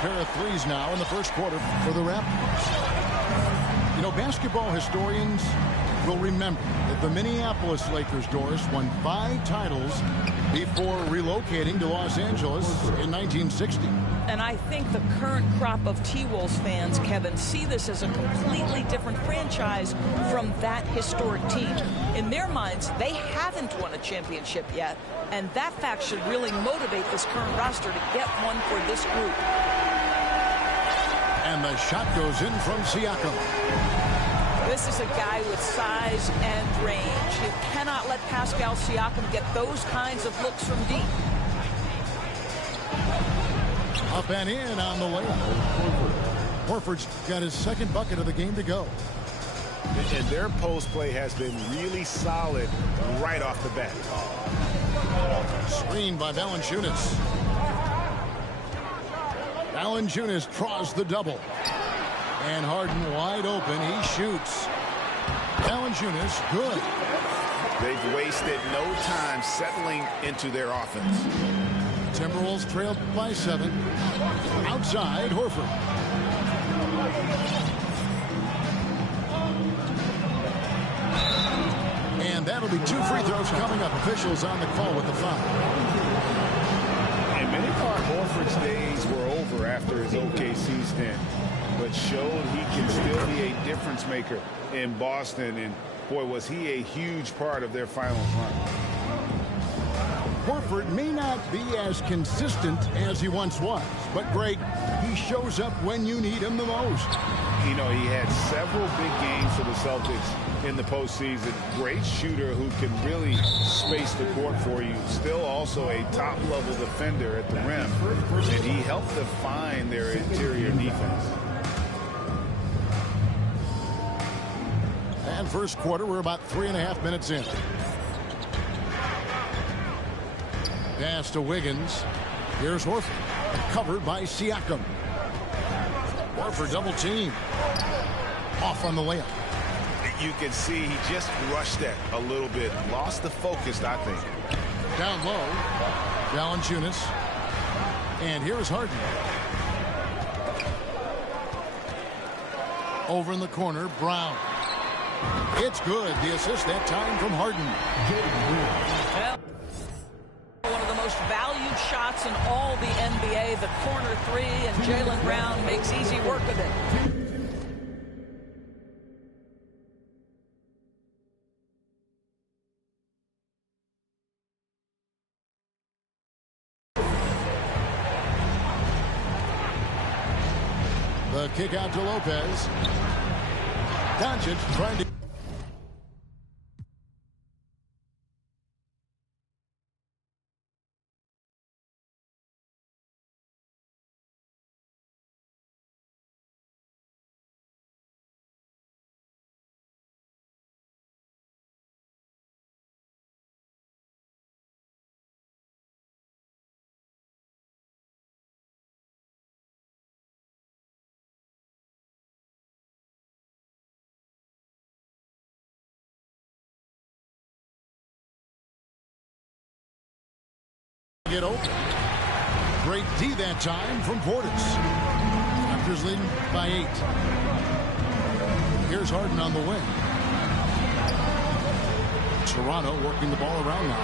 pair of threes now in the first quarter for the Raptors. You know, basketball historians will remember that the Minneapolis Lakers, Doris, won 5 titles before relocating to Los Angeles in 1960. And I think the current crop of T-Wolves fans, Kevin, see this as a completely different franchise from that historic team. In their minds, they haven't won a championship yet, and that fact should really motivate this current roster to get one for this group. And the shot goes in from Siakam. This is a guy with size and range. You cannot let Pascal Siakam get those kinds of looks from deep. Up and in on the layup. Horford's got his second bucket of the game to go. And their post play has been really solid right off the bat. Screened by Valanciunas. Valanciunas draws the double. And Harden wide open. He shoots. Valanciunas good. They've wasted no time settling into their offense. Timberwolves trailed by 7. Outside, Horford. And that'll be 2 free throws coming up. Officials on the call with the foul. And many thought Horford's days were over after his OKC stint, but showed he can still be a difference maker in Boston. And boy, was he a huge part of their finals run. Horford may not be as consistent as he once was, but Greg, he shows up when you need him the most. You know, he had several big games for the Celtics in the postseason. Great shooter who can really space the court for you. Still also a top-level defender at the rim, and he helped define their interior defense. And first quarter, we're about 3.5 minutes in. Pass to Wiggins. Here's Horford. Covered by Siakam. Horford double team. Off on the layup. You can see he just rushed that a little bit. Lost the focus, I think. Down low. Valanciunas. And here's Harden. Over in the corner, Brown. It's good. The assist that time from Harden. One of the most valued shots in all the NBA, the corner 3, and Jaylen Brown makes easy work of it. The kick out to Lopez. Doncic trying to... get open. Great D that time from Portis. Raptors leading by 8. Here's Harden on the wing. Toronto working the ball around now.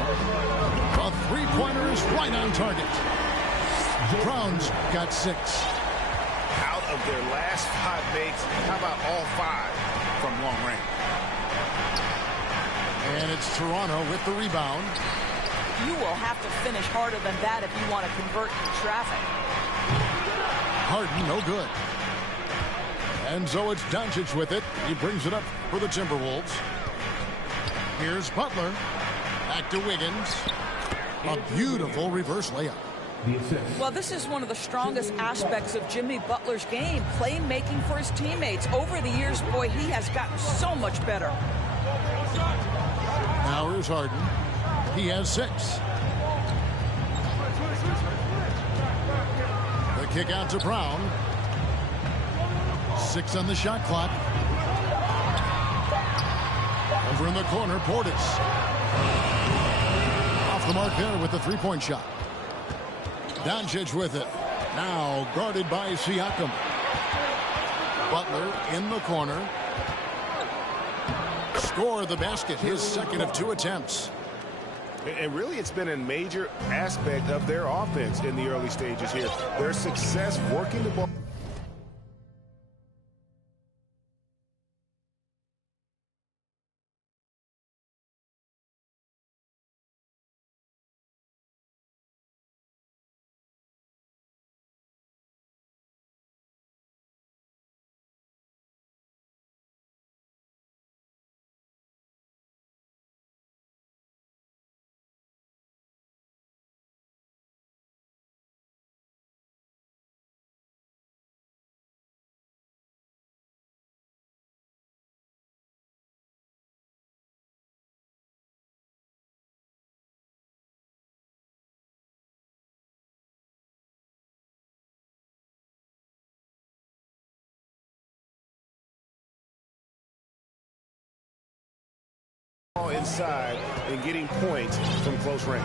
The three-pointer is right on target. Brown's got 6. Out of their last 5 makes, how about all 5 from long range? And it's Toronto with the rebound. You will have to finish harder than that if you want to convert in traffic. Harden, no good. And so it's Doncic with it. He brings it up for the Timberwolves. Here's Butler. Back to Wiggins. A beautiful reverse layup. Well, this is one of the strongest aspects of Jimmy Butler's game, playmaking for his teammates. Over the years, boy, he has gotten so much better. Now here's Harden. He has 6. The kick out to Brown. 6 on the shot clock. Over in the corner, Portis. Off the mark there with the three-point shot. Doncic with it. Now guarded by Siakam. Butler in the corner. Score the basket, his second of 2 attempts. And really, it's been a major aspect of their offense in the early stages here. Their success working the ball. Inside and getting points from close range.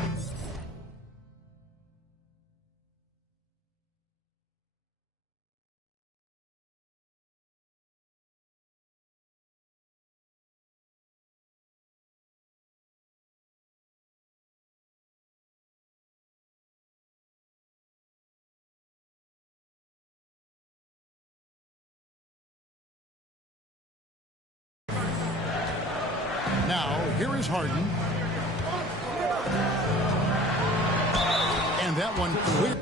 Now, here is Harden. And that one clear.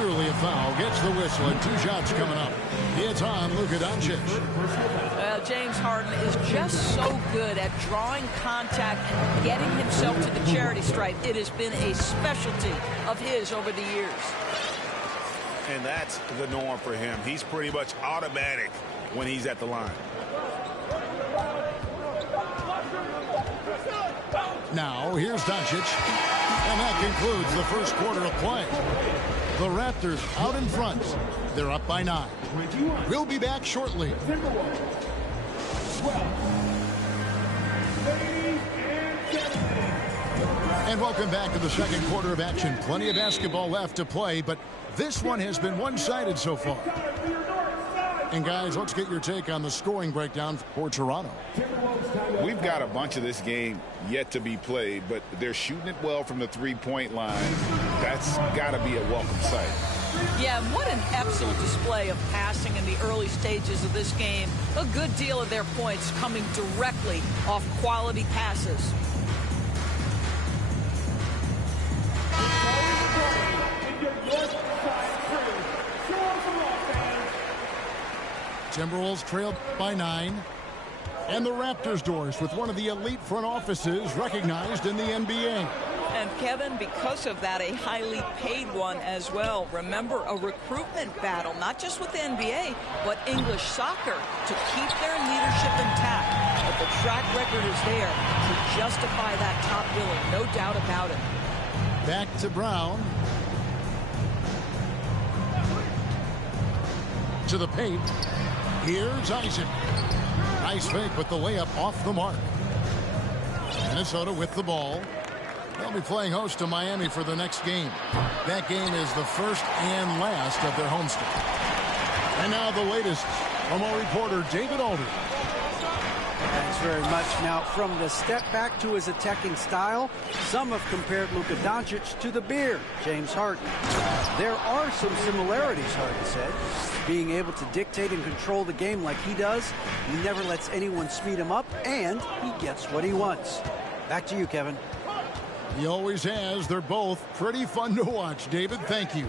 Clearly a foul. Gets the whistle and 2 shots coming up. It's on Luka Doncic. Well, James Harden is just so good at drawing contact and getting himself to the charity stripe. It has been a specialty of his over the years. And that's the norm for him. He's pretty much automatic when he's at the line. Now, here's Doncic. And that concludes the first quarter of play. The Raptors out in front. They're up by 9. We'll be back shortly. And welcome back to the second quarter of action. Plenty of basketball left to play, but this one has been one-sided so far. And guys, let's get your take on the scoring breakdown for Toronto. We've got a bunch of this game yet to be played, but they're shooting it well from the three-point line. That's got to be a welcome sight. Yeah, and what an excellent display of passing in the early stages of this game. A good deal of their points coming directly off quality passes. Timberwolves trailed by 9. And the Raptors doors with one of the elite front offices recognized in the NBA. And Kevin, because of that, a highly paid one as well. Remember, a recruitment battle, not just with the NBA, but English soccer to keep their leadership intact. But the track record is there to justify that top billing, no doubt about it. Back to Brown. To the paint. Here's Isaac. Nice fake, but the layup off the mark. Minnesota with the ball. They'll be playing host to Miami for the next game. That game is the first and last of their homestand. And now the latest from our reporter, David Alder. Thanks very much. Now, from the step back to his attacking style, some have compared Luka Doncic to the Bear, James Harden. There are some similarities, Harden said. Being able to dictate and control the game like he does, he never lets anyone speed him up, and he gets what he wants. Back to you, Kevin. He always has. They're both pretty fun to watch. David, thank you.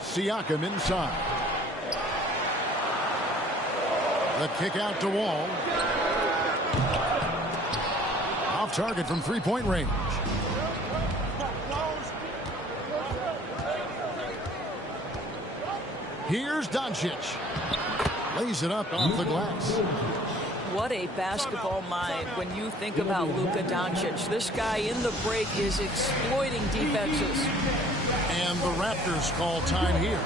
Siakam inside. The kick out to Wall. Off target from three-point range. Here's Doncic. Lays it up off the glass. What a basketball mind when you think about Luka Doncic. This guy in the break is exploiting defenses. And the Raptors call time here.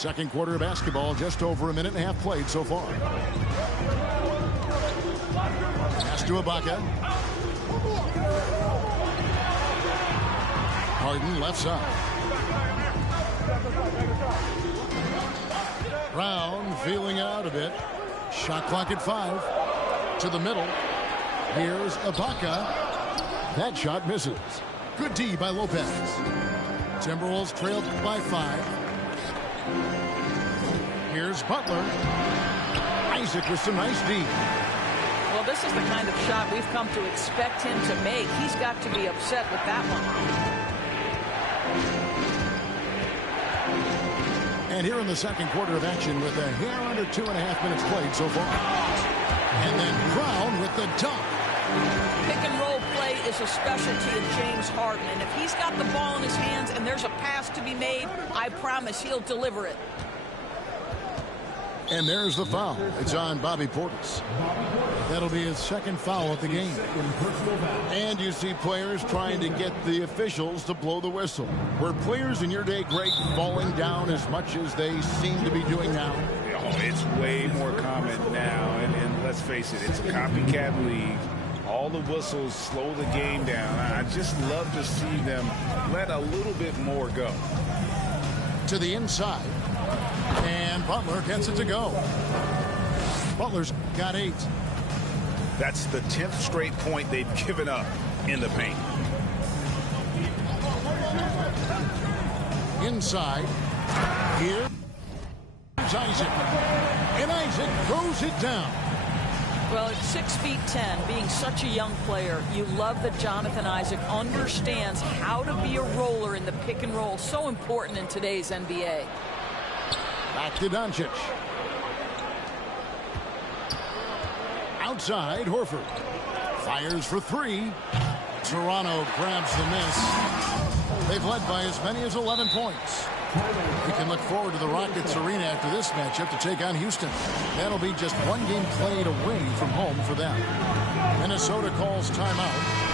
Second quarter of basketball, just over a minute and a half played so far. Pass to Ibaka. Harden left side. Brown feeling out a bit. Shot clock at 5. To the middle. Here's Ibaka. That shot misses. Good D by Lopez. Timberwolves trailed by 5. Here's Butler. Isaac with some nice D. Well, this is the kind of shot we've come to expect him to make. He's got to be upset with that one. And here in the second quarter of action with a hair under 2.5 minutes played so far. And then Brown with the dunk. Pick and roll play is a specialty of James Harden. And if he's got the ball in his hands and there's a pass to be made, I promise he'll deliver it. And there's the foul. It's on Bobby Portis. That'll be his second foul of the game. And you see players trying to get the officials to blow the whistle. Were players in your day, Greg, falling down as much as they seem to be doing now? Oh, it's way more common now. And let's face it, it's a copycat league. All the whistles slow the game down. I just love to see them let a little bit more go. To the inside. And Butler gets it to go. Butler's got 8. That's the 10th straight point they've given up in the paint. Inside. Here's Isaac. And Isaac throws it down. Well, at 6'10", being such a young player, you love that Jonathan Isaac understands how to be a roller in the pick and roll. So important in today's NBA. Back to Doncic. Outside, Horford. Fires for 3. Toronto grabs the miss. They've led by as many as 11 points. We can look forward to the Rockets arena after this matchup to take on Houston. That'll be just one game played away from home for them. Minnesota calls timeout.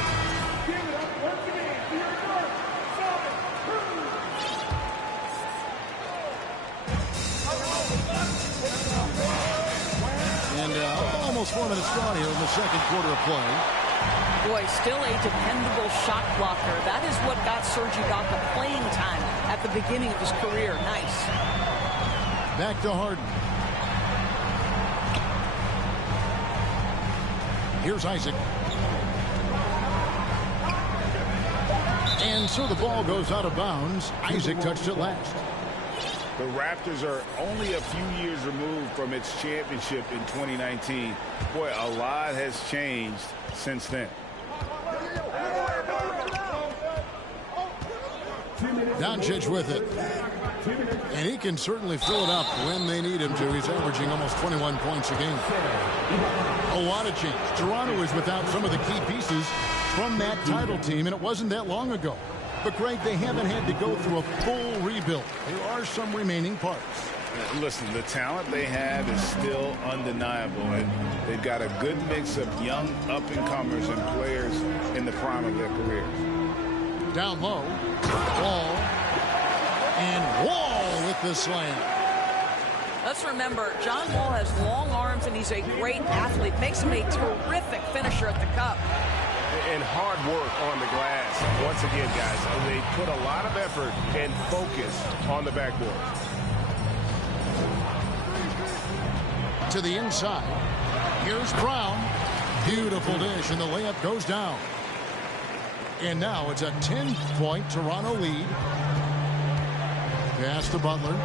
Almost 4 minutes gone here in the second quarter of play. Boy, still a dependable shot blocker. That is what got Serge Ibaka playing time at the beginning of his career. Nice. Back to Harden. Here's Isaac. And so the ball goes out of bounds. Isaac touched it last. The Raptors are only a few years removed from its championship in 2019. Boy, a lot has changed since then. Doncic with it. And he can certainly fill it up when they need him to. He's averaging almost 21 points a game. A lot of change. Toronto is without some of the key pieces from that title team, and it wasn't that long ago. But, Greg, they haven't had to go through a full rebuild. There are some remaining parts. Listen, the talent they have is still undeniable, and they've got a good mix of young up-and-comers and players in the prime of their careers. Down low, Wall, and Wall with the slam. Let's remember, John Wall has long arms, and he's a great athlete. Makes him a terrific finisher at the cup. And hard work on the glass. Once again, guys, they put a lot of effort and focus on the backboard. To the inside. Here's Brown. Beautiful dish, and the layup goes down. And now it's a 10-point Toronto lead. Pass to Butler.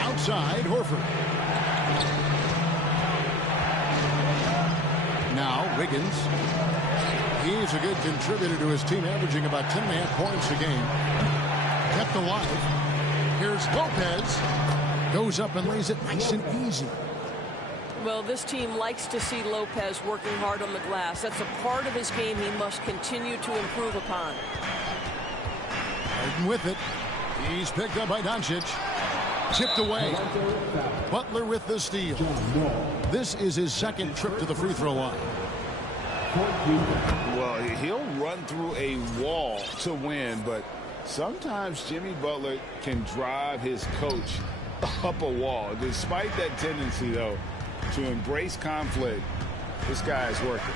Outside, Horford. Now, Wiggins. He's a good contributor to his team, averaging about 10.5 points a game. Kept alive. Here's Lopez. Goes up and lays it nice and easy. Well, this team likes to see Lopez working hard on the glass. That's a part of his game he must continue to improve upon. Harden with it. He's picked up by Doncic. Tipped away. Butler with the steal. This is his second trip to the free throw line. Well, he'll run through a wall to win, but Sometimes Jimmy Butler can drive his coach up a wall. Despite that tendency, though, to embrace conflict, this guy is working.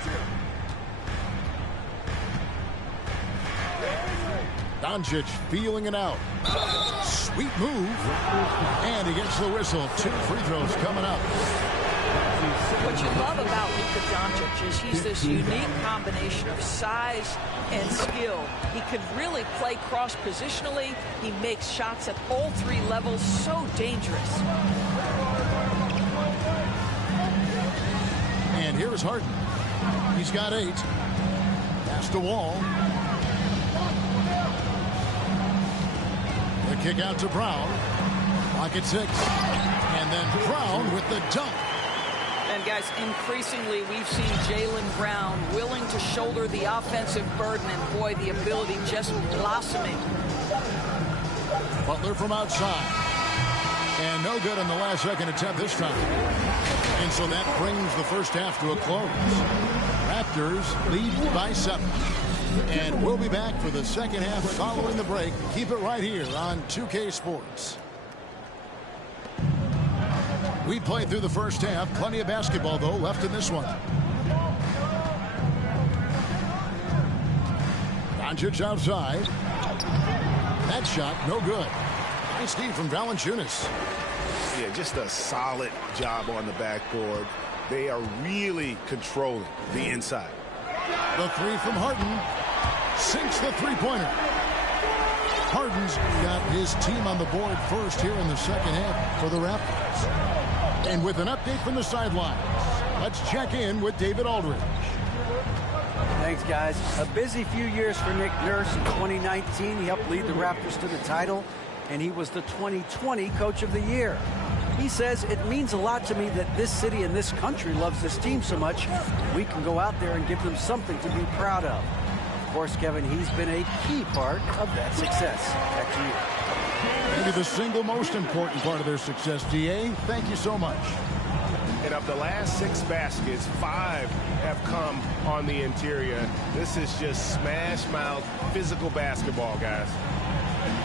Doncic feeling it out. Sweet move. And he gets the whistle. 2 free throws coming up. What you love about Luka Doncic is he's this unique combination of size and skill. He can really play cross-positionally. He makes shots at all 3 levels. So dangerous. And here's Harden. He's got 8. Past the wall. The kick out to Brown. Clock at 6. And then Brown with the dunk. And guys, increasingly we've seen Jaylen Brown willing to shoulder the offensive burden, and boy, the ability just blossoming. Butler from outside. And no good on the last second attempt this time. And so that brings the first half to a close. Raptors lead by 7. And we'll be back for the second half following the break. Keep it right here on 2K Sports. We played through the first half. Plenty of basketball, though, left in this one. Doncic outside. That shot, no good. Nice D from Valanciunas. Yeah, just a solid job on the backboard. They are really controlling the inside. The 3 from Harden. Sinks the three-pointer. Harden's got his team on the board first here in the second half for the Raptors. And with an update from the sidelines, let's check in with David Aldridge. Thanks, guys. A busy few years for Nick Nurse. In 2019, he helped lead the Raptors to the title, and he was the 2020 Coach of the Year. He says, it means a lot to me that this city and this country loves this team so much. We can go out there and give them something to be proud of. Of course, Kevin, he's been a key part of that success. Back to you. Maybe the single most important part of their success, DA. Thank you so much. And of the last 6 baskets, 5 have come on the interior. This is just smash mouth physical basketball, guys.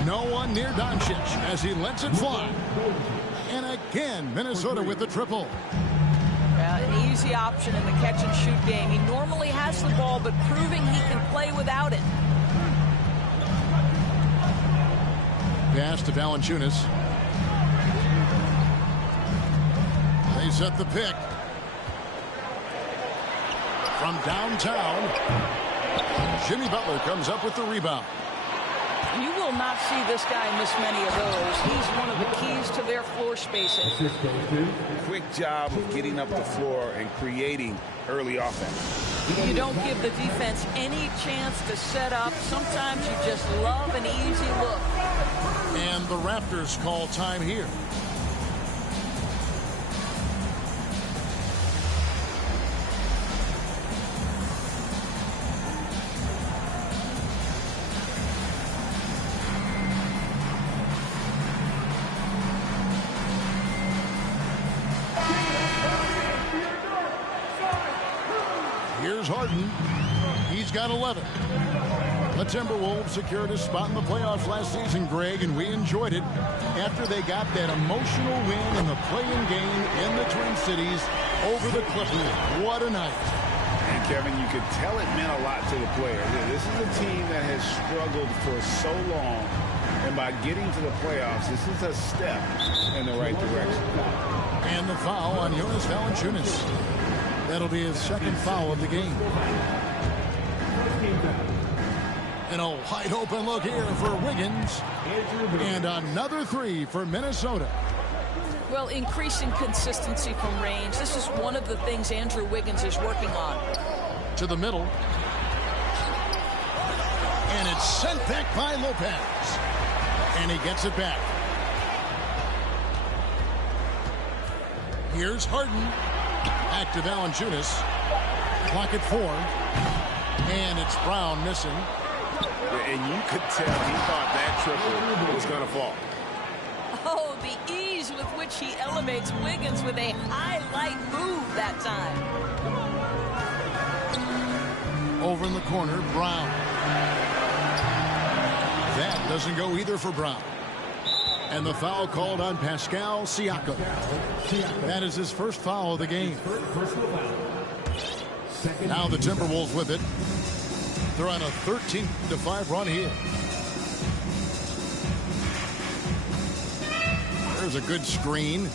No one near Doncic as he lets it fly. And again, Minnesota with the triple. An easy option in the catch-and-shoot game. He normally has the ball, but proving he can play without it. Pass to Valanciunas. They set the pick. From downtown, Jimmy Butler comes up with the rebound. You will not see this guy miss many of those. He's one of the keys to their floor spacing. Quick job of getting up the floor and creating early offense. You don't give the defense any chance to set up. Sometimes you just love an easy look. And the Raptors call time here. Here's Harden. He's got 11. The Timberwolves secured a spot in the playoffs last season, Greg, and we enjoyed it after they got that emotional win in the play-in game in the Twin Cities over the Clippers. What a night. And Kevin, you could tell it meant a lot to the players. This is a team that has struggled for so long, and by getting to the playoffs, this is a step in the right direction. And the foul on Jonas Valanciunas. That'll be his second foul of the game. And a wide open look here for Wiggins. And another 3 for Minnesota. Well, increasing consistency from range. This is one of the things Andrew Wiggins is working on. To the middle. And it's sent back by Lopez. And he gets it back. Here's Harden. Back to Valanciunas. Clock at 4. And it's Brown missing. And you could tell he thought that triple was going to fall. Oh, the ease with which he elevates Wiggins with a highlight move that time. Over in the corner, Brown. That doesn't go either for Brown. And the foul called on Pascal Siakam. That is his first foul of the game. Now the Timberwolves with it. They're on a 13-5 run here. There's a good screen.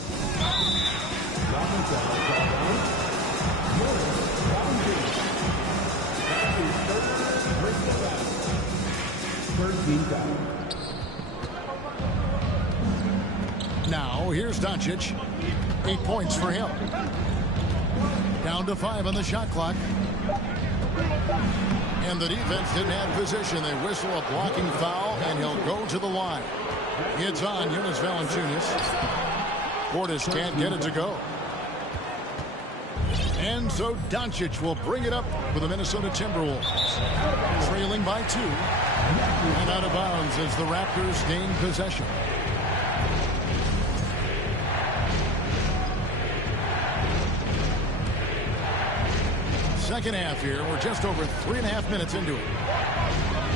Now here's Doncic. 8 points for him. Down to 5 on the shot clock. And the defense didn't have position. They whistle a blocking foul, and he'll go to the line. It's on Jonas Valanciunas. Portis can't get it to go. And so Doncic will bring it up for the Minnesota Timberwolves. Trailing by 2. And out of bounds as the Raptors gain possession. Second half here. We're just over 3.5 minutes into it.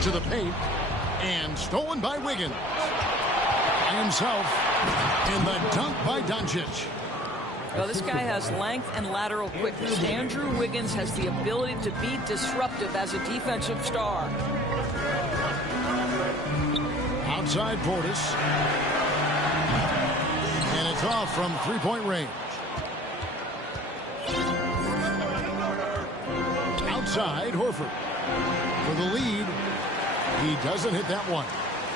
To the paint. And stolen by Wiggins. By himself. And the dunk by Doncic. Well, this guy has length and lateral quickness. Andrew Wiggins has the ability to be disruptive as a defensive star. Outside Portis. And it's off from three-point range. Outside Horford. For the lead. He doesn't hit that one.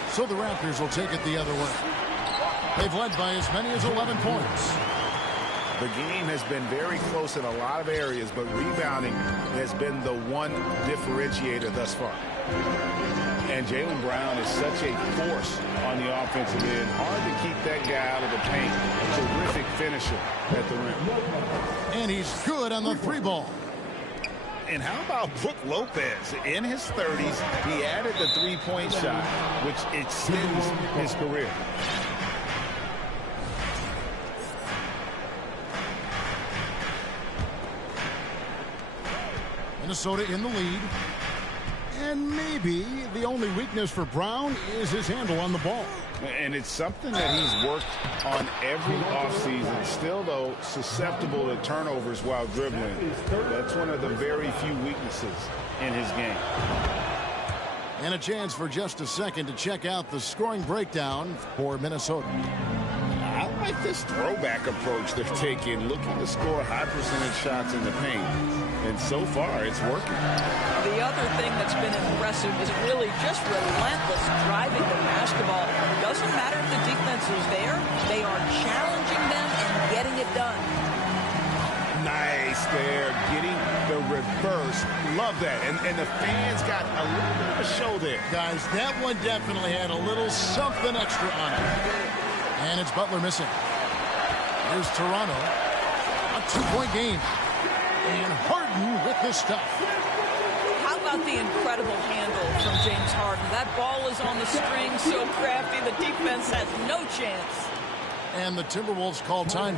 So the Raptors will take it the other way. They've led by as many as 11 points. The game has been very close in a lot of areas, but rebounding has been the one differentiator thus far. And Jaylen Brown is such a force on the offensive end. Hard to keep that guy out of the paint. A terrific finisher at the rim. And he's good on the 3-ball. And how about Brook Lopez? In his 30s, he added the 3-point shot, which extends his career. Minnesota in the lead. And maybe the only weakness for Brown is his handle on the ball. And it's something that he's worked on every offseason. Still, though, susceptible to turnovers while dribbling. That's one of the very few weaknesses in his game. And a chance for just a second to check out the scoring breakdown for Minnesota. I like this throwback approach they're taking, looking to score high percentage shots in the paint. And so far, it's working. The other thing that's been impressive is really just relentless driving the basketball. It doesn't matter if the defense is there. They are challenging them and getting it done. Nice there, getting the reverse. Love that. And the fans got a little bit of a show there. Guys, that one definitely had a little something extra on it. And it's Butler missing. Here's Toronto. A 2-point game. And Harden with the stuff. How about the incredible handle from James Harden? That ball is on the string, so crafty. The defense has no chance. And the Timberwolves call time.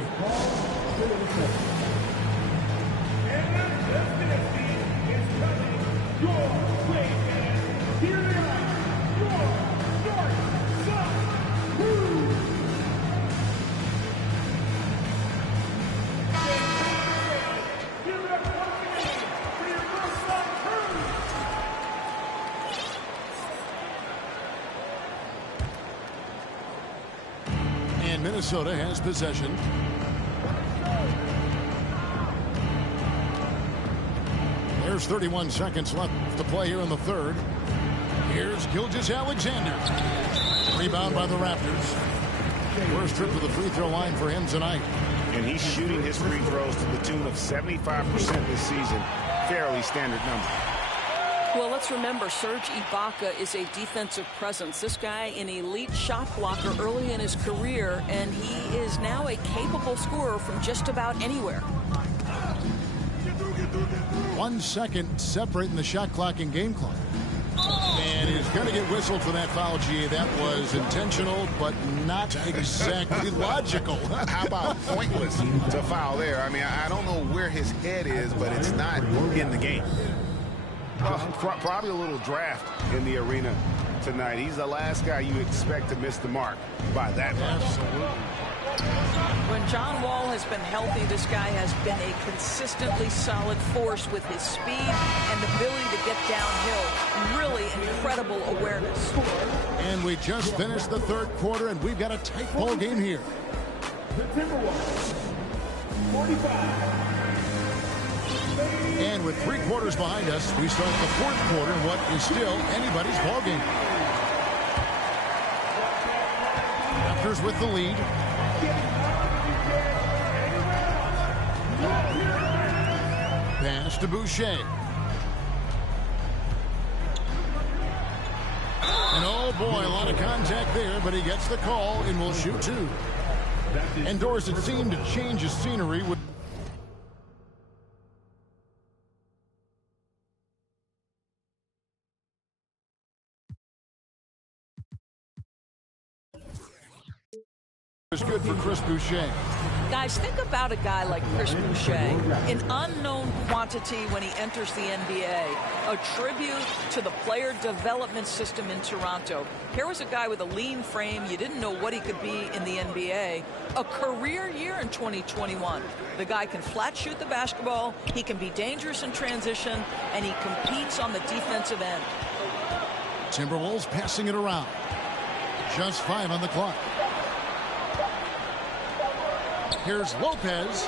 Minnesota has possession. There's 31 seconds left to play here in the third. Here's Gilgeous-Alexander. Rebound by the Raptors. First trip to the free throw line for him tonight. And he's shooting his free throws to the tune of 75% this season. Fairly standard number. Well, let's remember, Serge Ibaka is a defensive presence. This guy, an elite shot blocker early in his career, and he is now a capable scorer from just about anywhere. 1 second separating the shot clock and game clock. And he's going to get whistled for that foul, GA. That was intentional, but not exactly logical. How about pointless to foul there? I mean, I don't know where his head is, but it's not in the game. Probably a little draft in the arena tonight. He's the last guy you expect to miss the mark by that much. Absolutely. When John Wall has been healthy, this guy has been a consistently solid force with his speed and ability to get downhill. Really incredible awareness. And we just finished the third quarter, and we've got a tight ball game here. The Timberwolves, 45. And with 3 quarters behind us, we start the fourth quarter in what is still anybody's ball game. Raptors with the lead. Pass to Boucher. And oh boy, a lot of contact there, but he gets the call and will shoot 2. And Doris, it seemed to change his scenery with was good for Chris Boucher. Guys, think about a guy like Chris Boucher, an unknown quantity when he enters the NBA, a tribute to the player development system in Toronto. Here was a guy with a lean frame. You didn't know what he could be in the NBA. A career year in 2021. The guy can flat shoot the basketball, he can be dangerous in transition, and he competes on the defensive end. Timberwolves passing it around. Just 5 on the clock. Here's Lopez.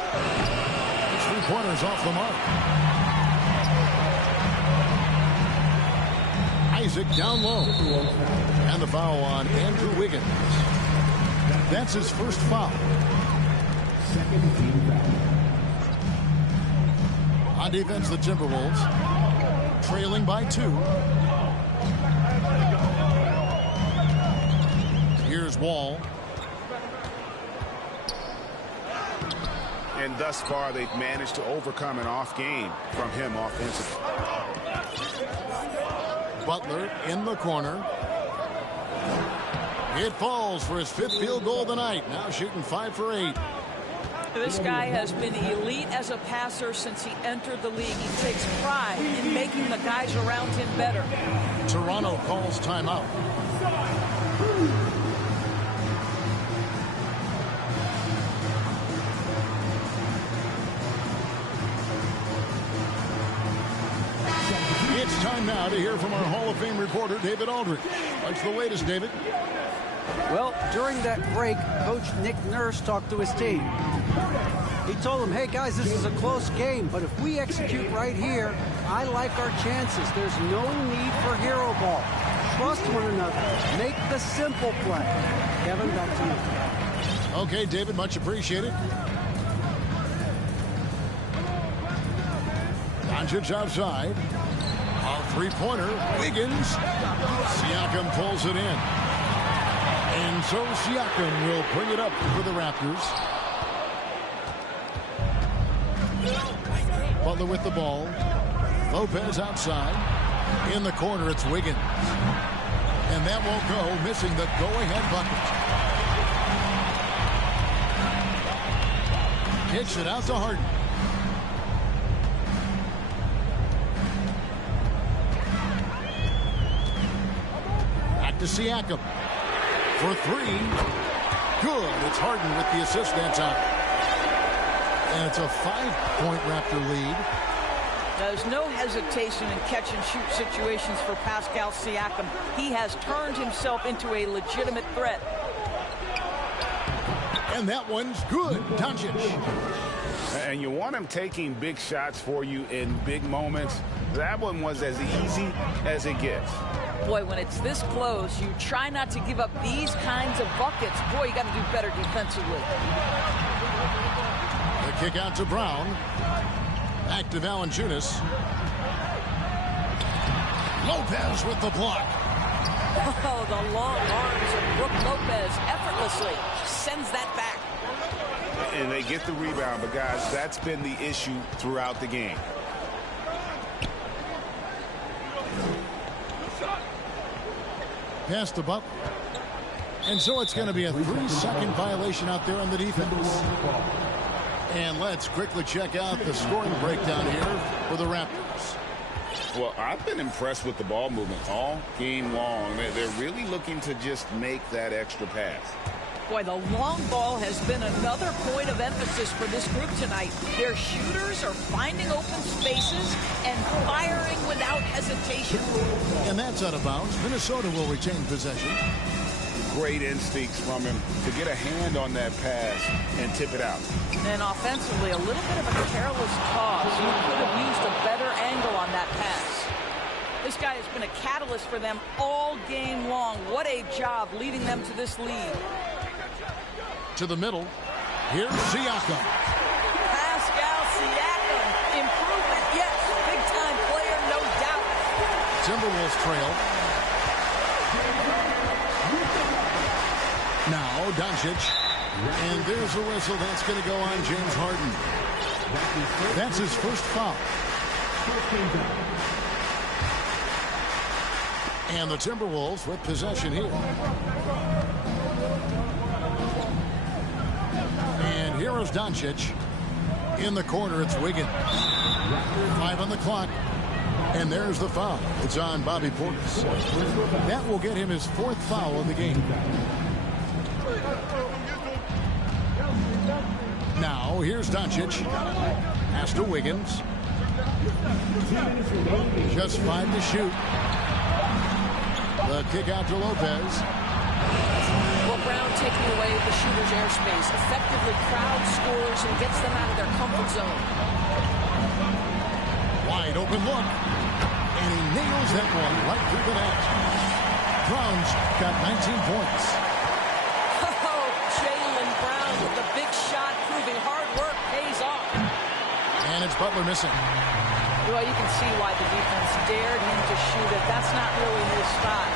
3-pointers off the mark. Isaac down low. And the foul on Andrew Wiggins. That's his first foul. On defense, the Timberwolves trailing by 2. Here's Wall. And thus far, they've managed to overcome an off game from him offensively. Butler in the corner. It falls for his 5th field goal of the night. Now shooting 5 for 8. This guy has been elite as a passer since he entered the league. He takes pride in making the guys around him better. Toronto calls timeout. It's time now to hear from our Hall of Fame reporter, David Aldridge. What's the latest, David? Well, during that break, Coach Nick Nurse talked to his team. He told them, hey, guys, this is a close game, but if we execute right here, I like our chances. There's no need for hero ball. Trust one another. Make the simple play. Kevin, back to you. Okay, David, much appreciated. Doncic outside. A 3-pointer. Wiggins. Siakam pulls it in. And so Siakam will bring it up for the Raptors. Butler with the ball. Lopez outside. In the corner, it's Wiggins. And that won't go, missing the go-ahead bucket. Kicks it out to Harden. Back to Siakam. For 3. Good. It's Harden with the assist that time. And it's a 5-point Raptor lead. There's no hesitation in catch-and-shoot situations for Pascal Siakam. He has turned himself into a legitimate threat. And that one's good. Doncic. And you want him taking big shots for you in big moments. That one was as easy as it gets. Boy, when it's this close, you try not to give up these kinds of buckets. Boy, you got to do better defensively. The kick out to Brown. Back to Valanciunas. Lopez with the block. Oh, the long arms of Brook Lopez effortlessly sends that back. And they get the rebound, but guys, that's been the issue throughout the game. Pass to Butler. And so it's going to be a 3-second violation out there on the defense. And let's quickly check out the scoring breakdown here for the Raptors. Well, I've been impressed with the ball movement all game long. They're really looking to just make that extra pass. Boy, the long ball has been another point of emphasis for this group tonight. Their shooters are finding open spaces and firing without hesitation. And that's out of bounds. Minnesota will retain possession. Great instincts from him to get a hand on that pass and tip it out. And offensively, a little bit of a careless toss. He could have used a better angle on that pass. This guy has been a catalyst for them all game long. What a job leading them to this lead. To the middle. Here's Siakam. Pascal Siakam. Improvement, yes. Big-time player, no doubt. Timberwolves trail. Now Doncic. And there's a whistle. That's going to go on James Harden. That's his first foul. And the Timberwolves with possession here. And here is Doncic. In the corner, it's Wiggins. 5 on the clock. And there's the foul. It's on Bobby Portis. That will get him his 4th foul of the game. Now, here's Doncic. Pass to Wiggins. Just 5 to shoot. The kick out to Lopez. Well, Brown taking away the shooter's airspace effectively crowd scores and gets them out of their comfort zone. Wide open look. And he nails that one right through the net. Brown's got 19 points. Oh, Jaylen Brown with the big shot, proving hard work pays off. And it's Butler missing. Well, you can see why the defense dared him to shoot it. That's not really his style.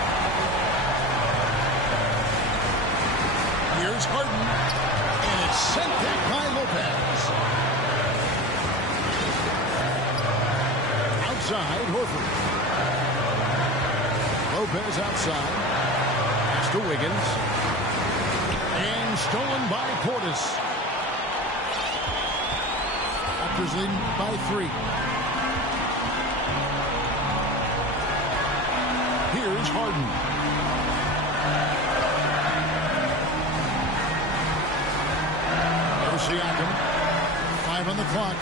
Here's Harden. And it's sent back by Lopez. Outside, Horford. Lopez outside. Pass to Wiggins. And stolen by Portis. Raptors leading by 3. Here's Harden. There's Siakam. 5 on the clock.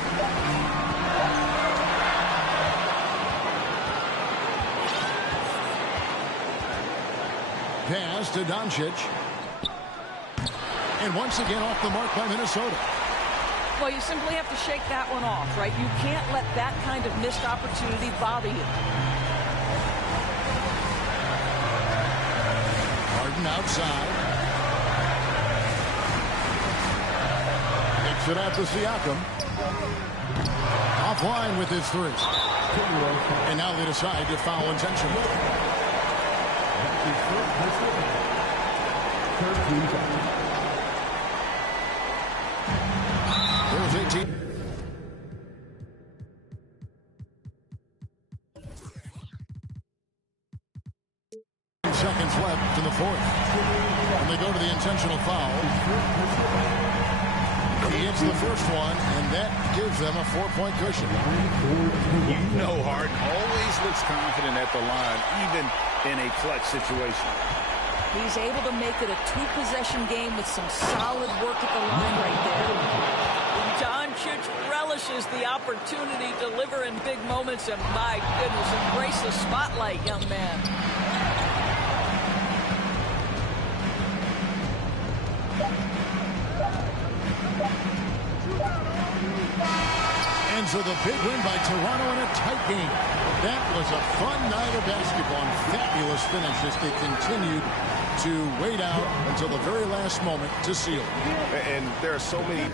Pass to Doncic. And once again off the mark by Minnesota. Well, you simply have to shake that one off, right? You can't let that kind of missed opportunity bother you. Harden outside. Takes it out to Siakam. Offline with his 3. And now they decide to foul intentionally. There's 18. Seconds left in the 4th. And they go to the intentional foul. He hits the first one, and that gives them a 4-point cushion. You know Harden always looks confident at the line, even in a clutch situation. He's able to make it a 2-possession game with some solid work at the line right there. Doncic relishes the opportunity to deliver in big moments, and my goodness, embrace the spotlight, young man. And so the big win by Toronto in a tight game. That was a fun night of basketball and fabulous finish as they continued to wait out until the very last moment to seal. And there are so many